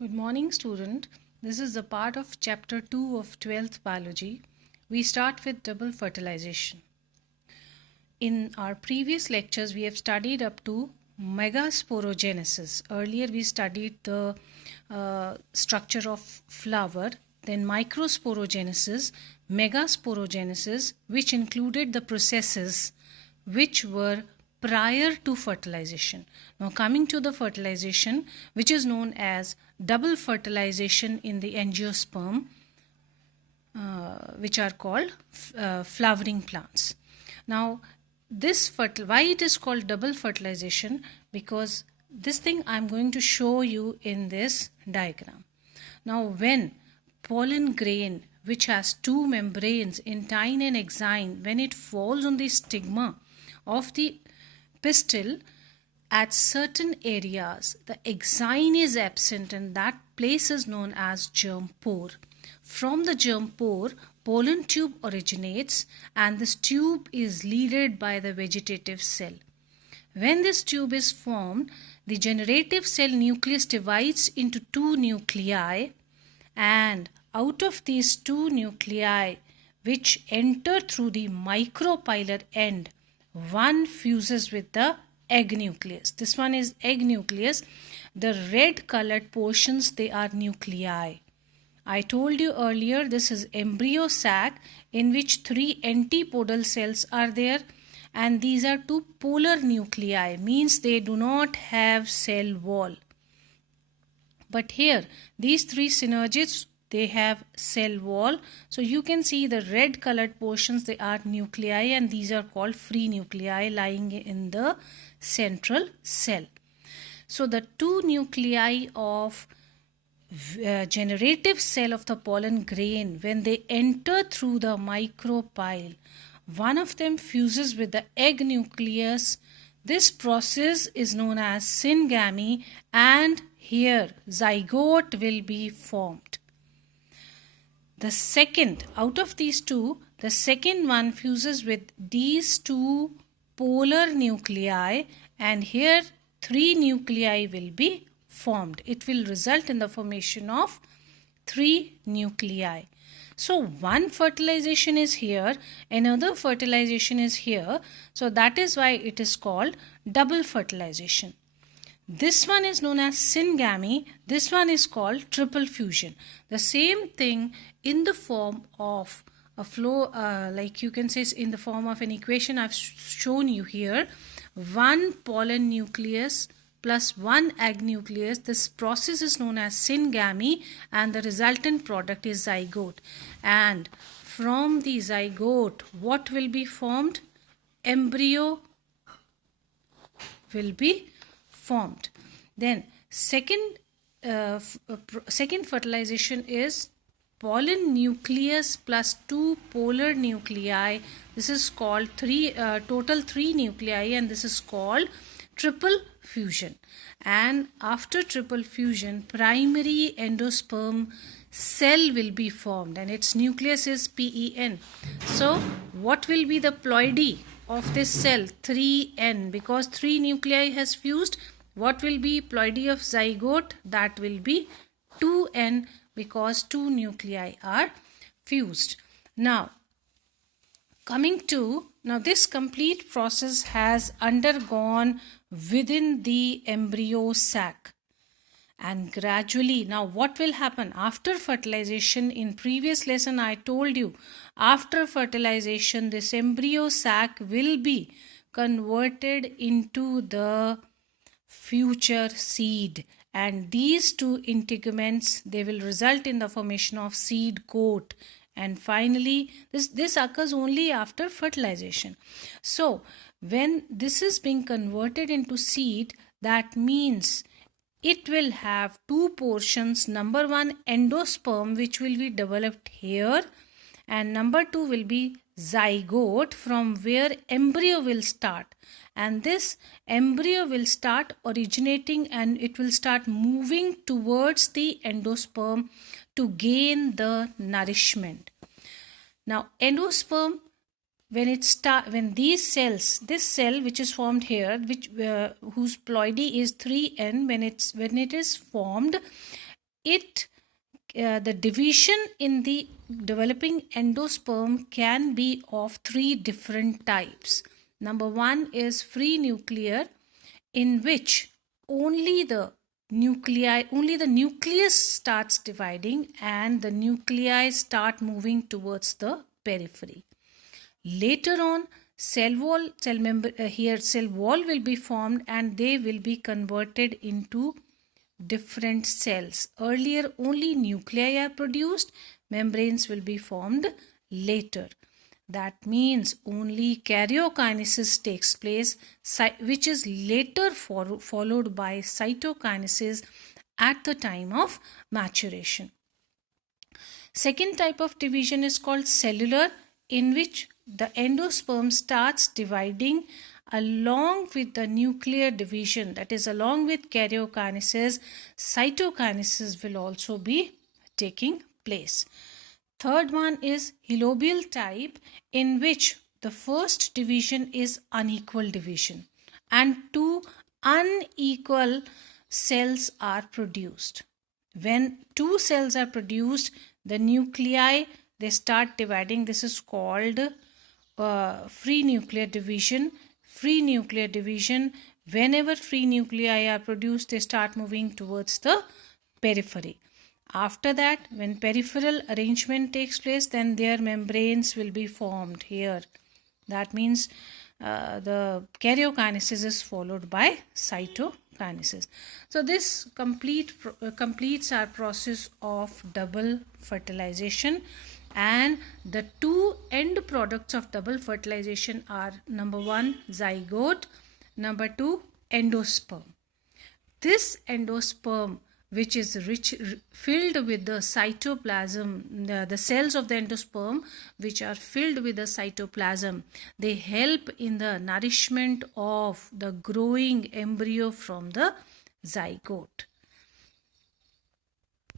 Good morning, student. This is the part of chapter 2 of 12th biology. We start with double fertilization. In our previous lectures, we have studied up to megasporogenesis. Earlier, we studied the structure of flower, then microsporogenesis, megasporogenesis, which included the processes which were prior to fertilization. Now coming to the fertilization, which is known as double fertilization in the angiosperm, which are called flowering plants. Now this why it is called double fertilization? Because this thing I am going to show you in this diagram. Now when pollen grain, which has two membranes, intine and exine, when it falls on the stigma of the pistil, at certain areas the exine is absent and that place is known as germ pore. From the germ pore, pollen tube originates and this tube is leaded by the vegetative cell. When this tube is formed, the generative cell nucleus divides into two nuclei, and out of these two nuclei which enter through the micropylar end, one fuses with the egg nucleus. This one is egg nucleus. The red colored portions, they are nuclei. I told you earlier, this is embryo sac in which three antipodal cells are there, and these are two polar nuclei, means they do not have cell wall. But here these three synergids, they have cell wall. So you can see the red colored portions, they are nuclei, and these are called free nuclei lying in the central cell. So the two nuclei of generative cell of the pollen grain, when they enter through the micropyle, one of them fuses with the egg nucleus. This process is known as syngamy, and here zygote will be formed. The second, out of these two, the second one fuses with these two polar nuclei, and here three nuclei will be formed. It will result in the formation of three nuclei. So one fertilization is here, another fertilization is here. So that is why it is called double fertilization. This one is known as syngamy. This one is called triple fusion. The same thing in the form of a flow, like you can say in the form of an equation I've shown you here. One pollen nucleus plus one egg nucleus. This process is known as syngamy, and the resultant product is zygote. And from the zygote, what will be formed? Embryo will be formed. Then second fertilization is pollen nucleus plus two polar nuclei. This is called total three nuclei, and this is called triple fusion. And after triple fusion, primary endosperm cell will be formed, and its nucleus is PEN. So what will be the ploidy of this cell? 3N, because three nuclei has fused. What will be ploidy of zygote? That will be 2N, because two nuclei are fused. Now this complete process has undergone within the embryo sac, and gradually, now what will happen after fertilization? In previous lesson I told you, after fertilization this embryo sac will be converted into the future seed, and these two integuments, they will result in the formation of seed coat. And finally, this occurs only after fertilization. So when this is being converted into seed, that means it will have two portions. Number one, endosperm, which will be developed here, and number two will be zygote, from where embryo will start. And this embryo will start originating, and it will start moving towards the endosperm to gain the nourishment. Now endosperm, when these cells, this cell which is formed here, which whose ploidy is 3N, when it is formed, the division in the developing endosperm can be of three different types. Number one is free nuclear, in which only the nucleus starts dividing and the nuclei start moving towards the periphery. Later on, cell wall will be formed and they will be converted into different cells. Earlier only nuclei are produced, membranes will be formed later. That means only karyokinesis takes place, which is later followed by cytokinesis at the time of maturation. Second type of division is called cellular, in which the endosperm starts dividing along with the nuclear division, that is along with karyokinesis. Cytokinesis will also be taking place. Third one is helobial type, in which the first division is unequal division and two unequal cells are produced. When two cells are produced, the nuclei, they start dividing. This is called free nuclear division. Free nuclear division, whenever free nuclei are produced, they start moving towards the periphery. After that, when peripheral arrangement takes place, then their membranes will be formed here. That means the karyokinesis is followed by cytokinesis. So this completes our process of double fertilization. And the two end products of double fertilization are number one, zygote, number two, endosperm. This endosperm, which is filled with the cytoplasm, the cells of the endosperm which are filled with the cytoplasm, they help in the nourishment of the growing embryo from the zygote.